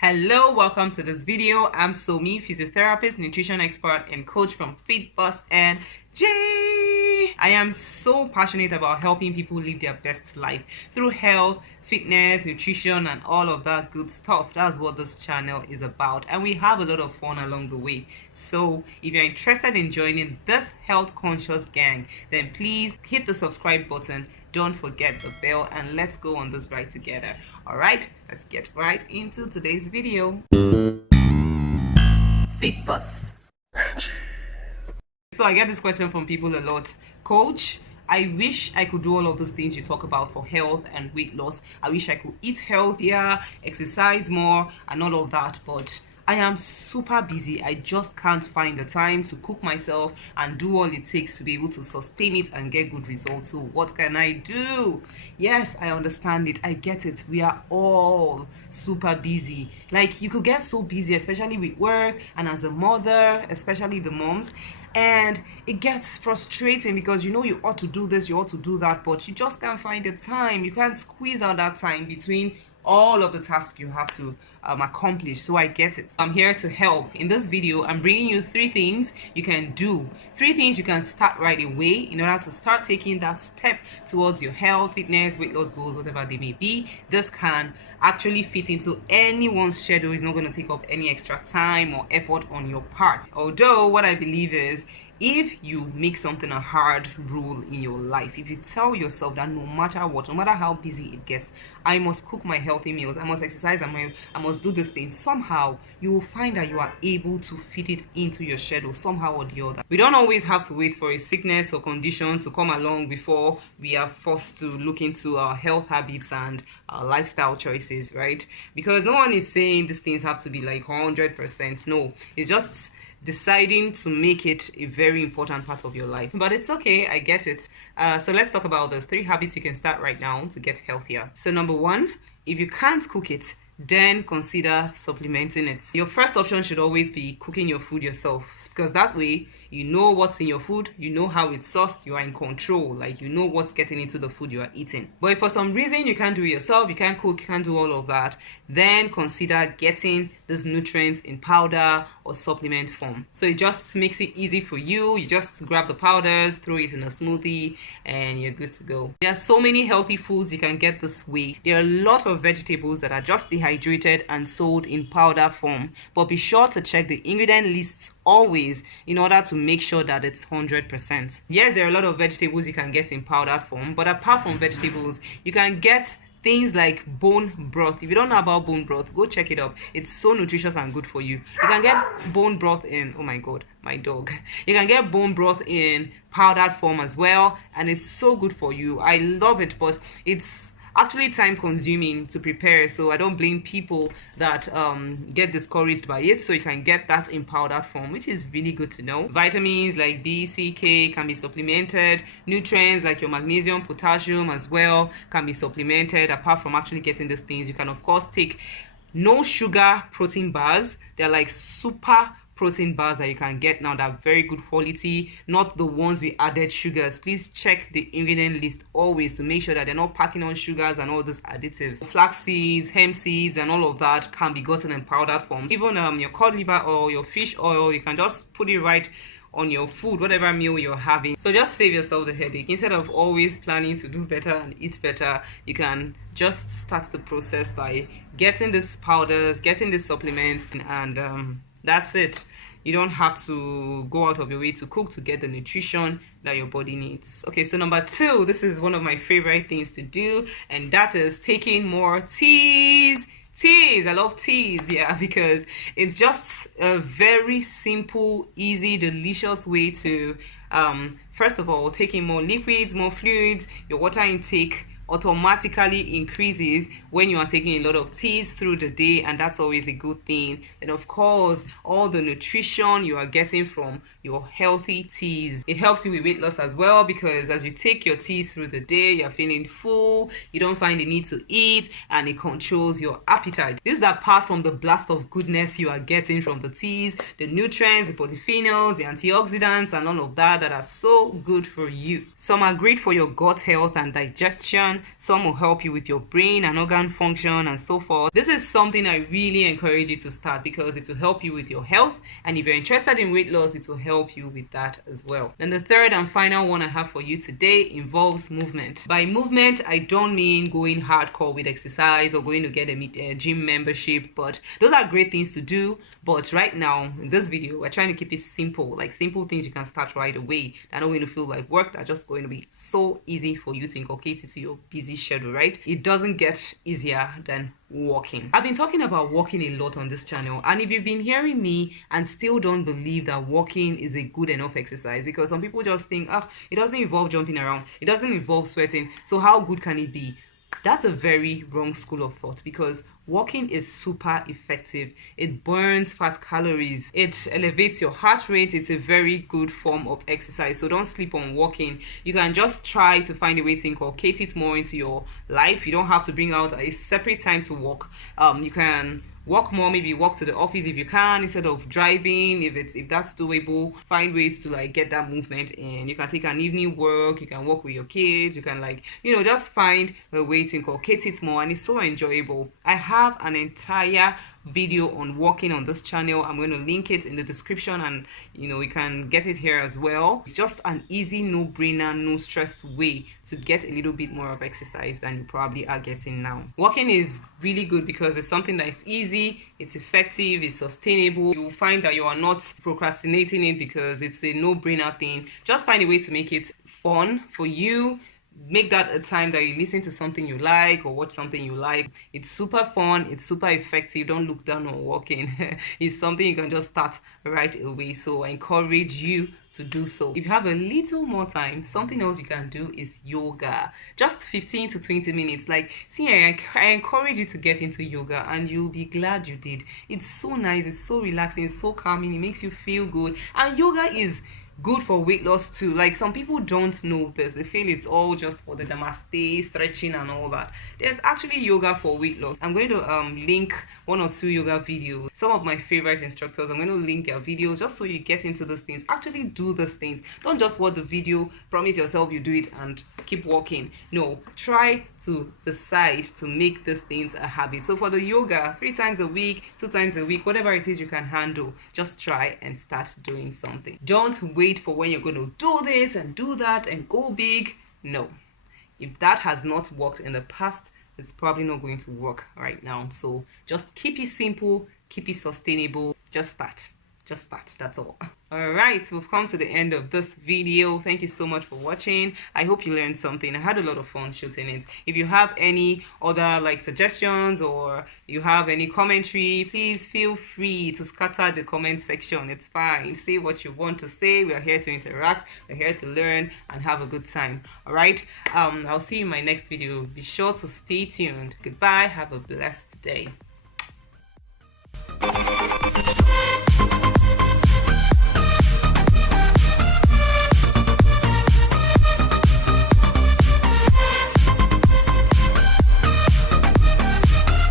Hello, welcome to this video. I'm Somi, physiotherapist, nutrition expert, and coach from Fit Boss and J. I am so passionate about helping people live their best life through health, fitness, nutrition, and all of that good stuff. That's what this channel is about, and we have a lot of fun along the way. So if you're interested in joining this health conscious gang, then please hit the subscribe button. Don't forget the bell, and let's go on this ride together. All right, let's get right into today's video. Fit Bus. So I get this question from people a lot. Coach, I wish I could do all of those things you talk about for health and weight loss. I wish I could eat healthier, exercise more, and all of that, but I am super busy. I just can't find the time to cook myself and do all it takes to be able to sustain it and get good results. So what can I do? Yes, I understand it. I get it. We are all super busy. Like, you could get so busy, especially with work and as a mother, especially the moms. And it gets frustrating because you know you ought to do this, you ought to do that, but you just can't find the time. You can't squeeze out that time between all of the tasks you have to accomplish. So I get it. I'm here to help. In this video, I'm bringing you 3 things you can do, 3 things you can start right away in order to start taking that step towards your health, fitness, weight loss goals, whatever they may be. This can actually fit into anyone's schedule. It's not going to take up any extra time or effort on your part. Although what I believe is, if you make something a hard rule in your life, if you tell yourself that no matter what, no matter how busy it gets, I must cook my healthy meals, I must exercise, I must do this thing, somehow you will find that you are able to fit it into your schedule somehow or the other. We don't always have to wait for a sickness or condition to come along before we are forced to look into our health habits and our lifestyle choices, right? Because no one is saying these things have to be like 100%. No, it's just deciding to make it a very important part of your life. But it's okay, I get it. So let's talk about those 3 habits you can start right now to get healthier. So number 1, if you can't cook it, then consider supplementing it. Your first option should always be cooking your food yourself, because that way you know what's in your food, you know how it's sourced, you are in control, like you know what's getting into the food you are eating. But if for some reason you can't do it yourself, you can't cook, you can't do all of that, then consider getting these nutrients in powder or supplement form. So it just makes it easy for you. You just grab the powders, throw it in a smoothie, and you're good to go. There are so many healthy foods you can get this way. There are a lot of vegetables that are just dehydrated and sold in powder form, but be sure to check the ingredient lists always in order to make sure that it's 100%. Yes, there are a lot of vegetables you can get in powdered form, but apart from vegetables, you can get things like bone broth. If you don't know about bone broth, go check it up. It's so nutritious and good for you. You can get bone broth in, oh my god, my dog. You can get bone broth in powdered form as well, and it's so good for you. I love it, but it's actually time consuming to prepare, so I don't blame people that get discouraged by it. So you can get that in powdered form, which is really good to know. Vitamins like B, C, K can be supplemented. Nutrients like your magnesium, potassium as well can be supplemented. Apart from actually getting these things, you can of course take no sugar protein bars. They're like super protein bars that you can get now that are very good quality, not the ones with added sugars. Please check the ingredient list always to make sure that they're not packing on sugars and all these additives. Flax seeds, hemp seeds, and all of that can be gotten in powdered form. Even your cod liver oil, your fish oil, you can just put it right on your food, whatever meal you're having. So just save yourself the headache. Instead of always planning to do better and eat better, you can just start the process by getting these powders, getting these supplements, and that's it. You don't have to go out of your way to cook to get the nutrition that your body needs. Okay, so number 2, this is one of my favorite things to do, and that is taking more teas. I love teas, yeah, because it's just a very simple, easy, delicious way to first of all, taking more liquids, more fluids. Your water intake automatically increases when you are taking a lot of teas through the day, and that's always a good thing. And of course, all the nutrition you are getting from your healthy teas, it helps you with weight loss as well, because as you take your teas through the day, you're feeling full, you don't find the need to eat, and it controls your appetite. This is apart from the blast of goodness you are getting from the teas, the nutrients, the polyphenols, the antioxidants, and all of that are so good for you. Some are great for your gut health and digestion. function, some will help you with your brain and organ function and so forth. This is something I really encourage you to start because it will help you with your health, and if you're interested in weight loss, it will help you with that as well. And the third and final one I have for you today involves movement. By movement, I don't mean going hardcore with exercise or going to get a gym membership, but those are great things to do. But right now in this video, we're trying to keep it simple, like simple things you can start right away that are not going to feel like work, that are just going to be so easy for you to inculcate into your busy schedule, right? It doesn't get easier than walking. I've been talking about walking a lot on this channel, and if you've been hearing me and still don't believe that walking is a good enough exercise, because some people just think, oh, it doesn't involve jumping around, it doesn't involve sweating, so how good can it be? That's a very wrong school of thought, because walking is super effective. It burns fat calories, it elevates your heart rate. It's a very good form of exercise, so don't sleep on walking. You can just try to find a way to inculcate it more into your life. You don't have to bring out a separate time to walk. You can walk more, maybe walk to the office if you can instead of driving. If that's doable, find ways to like get that movement in. You can take an evening walk, you can walk with your kids, you can just find a way to inculcate it more, and it's so enjoyable. I have an entire video on walking on this channel. I'm going to link it in the description, and you can get it here as well. It's just an easy, no-brainer, no stress way to get a little bit more of exercise than you probably are getting now. Walking is really good because it's something that is easy, it's effective, it's sustainable. You'll find that you are not procrastinating it because it's a no-brainer thing. Just find a way to make it fun for you. Make that a time that you listen to something you like or watch something you like. It's super fun, it's super effective. Don't look down on walking. It's something you can just start right away, so I encourage you to do so. If you have a little more time, something else you can do is yoga. Just 15 to 20 minutes. I encourage you to get into yoga, and you'll be glad you did. It's so nice, it's so relaxing, it's so calming, it makes you feel good. And yoga is good for weight loss too. Like, some people don't know this, they feel it's all just for the namaste stretching and all that. There's actually yoga for weight loss. I'm going to link 1 or 2 yoga videos, some of my favorite instructors. I'm going to link their videos just so you get into those things. Actually do those things. Don't just watch the video, promise yourself you do it and keep walking. No, try to decide to make these things a habit. So for the yoga, 3 times a week, 2 times a week, whatever it is you can handle, just try and start doing something. Don't wait for when you're going to do this and do that and go big. No, if that has not worked in the past, it's probably not going to work right now. So just keep it simple, keep it sustainable. Just start, that's all. All right, we've come to the end of this video. Thank you so much for watching. I hope you learned something. I had a lot of fun shooting it. If you have any other suggestions or you have any commentary, please feel free to scatter the comment section. It's fine. Say what you want to say. We're here to interact, we're here to learn and have a good time. All right, I'll see you in my next video. Be sure to stay tuned. Goodbye, have a blessed day.